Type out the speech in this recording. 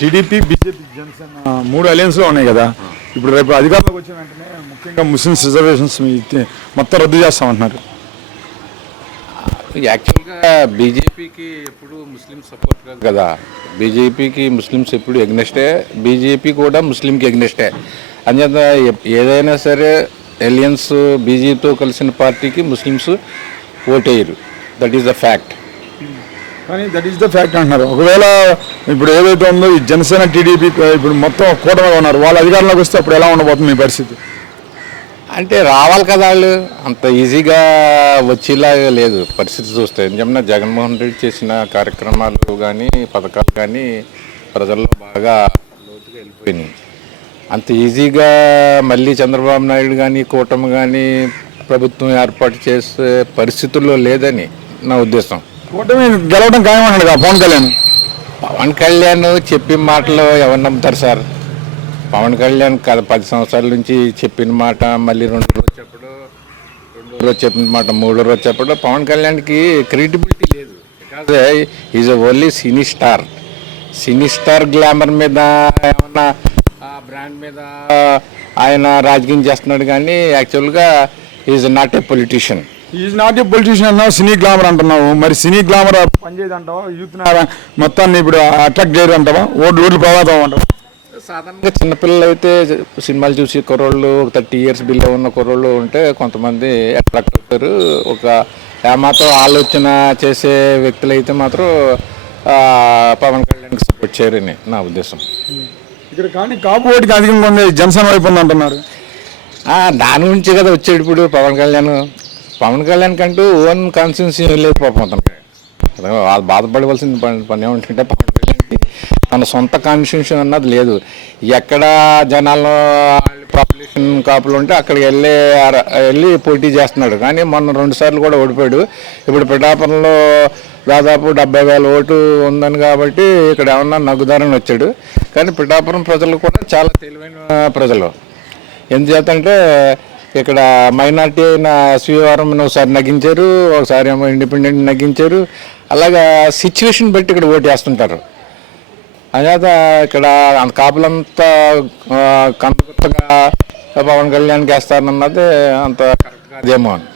TDP, BJP, Janasena 3 అలయన్స్లో ఉన్నాయి కదా. ఇప్పుడు రేపు అధికారంలోకి వచ్చిన వెంటనే ముఖ్యంగా ముస్లిమ్స్ రిజర్వేషన్స్ మొత్తం రద్దు చేస్తామంటున్నారు. యాక్చువల్గా బీజేపీకి ఎప్పుడు ముస్లిం సపోర్ట్ కాదు కదా. బీజేపీకి ముస్లిమ్స్ ఎప్పుడు ఎగ్నెస్టే, బీజేపీ కూడా ముస్లింకి ఎగ్నెస్టే. అంచేత ఏదైనా సరే ఎలియన్స్ బీజేపీతో కలిసిన పార్టీకి ముస్లిమ్స్ ఓటేయరు. That is the fact. కానీ దట్ ఈస్ ద ఫ్యాక్ట్ అంటున్నారు. ఒకవేళ ఇప్పుడు ఏదైతే ఉందో ఈ జనసేన, టీడీపీ ఇప్పుడు మొత్తం కూటమిగా ఉన్నారు, వాళ్ళ అధికారంలోకి వస్తే అప్పుడు ఎలా ఉండబోతుంది మీ పరిస్థితి? అంటే రావాలి కదా, వాళ్ళు అంత ఈజీగా వచ్చేలాగా లేదు పరిస్థితి చూస్తే. ఎందుకంటే జగన్మోహన్ రెడ్డి చేసిన కార్యక్రమాలు కానీ పథకాలు కానీ ప్రజల్లో బాగా లోతుగా వెళ్ళిపోయినాయి. అంత ఈజీగా మళ్ళీ చంద్రబాబు నాయుడు కానీ కూటమి కానీ ప్రభుత్వం ఏర్పాటు చేసే పరిస్థితుల్లో లేదని నా ఉద్దేశం. కూటమి గెలవడం ఖాయమన్నాడు కదా పవన్ కళ్యాణ్. పవన్ కళ్యాణ్ చెప్పిన మాటలు ఎవరు నమ్ముతారు సార్? పవన్ కళ్యాణ్ 10 సంవత్సరాల నుంచి చెప్పిన మాట మళ్ళీ రెండో రోజు చెప్పిన మాట మూడో రోజు చెప్పడం పవన్ కళ్యాణ్కి క్రెడిబిలిటీ లేదు. Because is only cine star glamour మీద ఏమన్నా బ్రాండ్ మీద ఆయన రాజకీయం చేస్తున్నాడు కానీ యాక్చువల్గా is not a politician. Is not a politician అన్నావు, సినీ గ్లామర్ అంటున్నావు. మరి సినీ గ్లామర్ పనిచేయదు అంటావా? యూత్ మొత్తాన్ని ఇప్పుడు అట్రాక్ట్ చేయదు అంటావా? ఓట్లు ప్రభావం అంటావా? సాధారణంగా చిన్నపిల్లలు అయితే సినిమాలు చూసి కుర్రోళ్ళు 30 years బిలో ఉన్న కుర్రోళ్ళు ఉంటే కొంతమంది అట్రాక్ట్ అవుతారు. ఒక ఏమాత్రం ఆలోచన చేసే వ్యక్తులు అయితే మాత్రం పవన్ కళ్యాణ్కి సపోర్ట్ చేయరని నా ఉద్దేశం. ఇక్కడ కానీ కాపు ఓటుకి అధికంగా ఉంది, జనసేన వైపు ఉంది అంటున్నారు. దాని గురించి కదా వచ్చాడు ఇప్పుడు పవన్ కళ్యాణ్ కంటూ ఓన్ కాన్స్టిట్యూన్సీ లేదు పాపం అతనికి. బాధపడవలసిన పని ఏమంటుంటే పవన్ కళ్యాణ్కి తన సొంత కాన్స్టిట్యూషన్ అన్నది లేదు. ఎక్కడ జనాల్లో పాపులేషన్ కాపులు ఉంటే అక్కడికి వెళ్ళి పోటీ చేస్తున్నాడు. కానీ మొన్న 2 సార్లు కూడా ఓడిపోయాడు. ఇప్పుడు పిఠాపురంలో దాదాపు 70,000 ఓటు ఉందని కాబట్టి ఇక్కడ ఏమన్నా నగ్గుదారని వచ్చాడు. కానీ పిఠాపురం ప్రజలు కూడా చాలా తెలివైన ప్రజలు. ఎందుచేతంటే ఇక్కడ మైనార్టీ అయిన ఎస్వీవరం ఒకసారి నగ్గించారు, ఒకసారి ఏమో ఇండిపెండెంట్ నగ్గించారు. అలాగా సిచ్యువేషన్ బట్టి ఇక్కడ ఓటు వేస్తుంటారు. అదేత ఇక్కడ కాపులంతా కంతగా పవన్ కళ్యాణ్కి వేస్తారన్నది అంత కరెక్ట్ కాదేమో అని.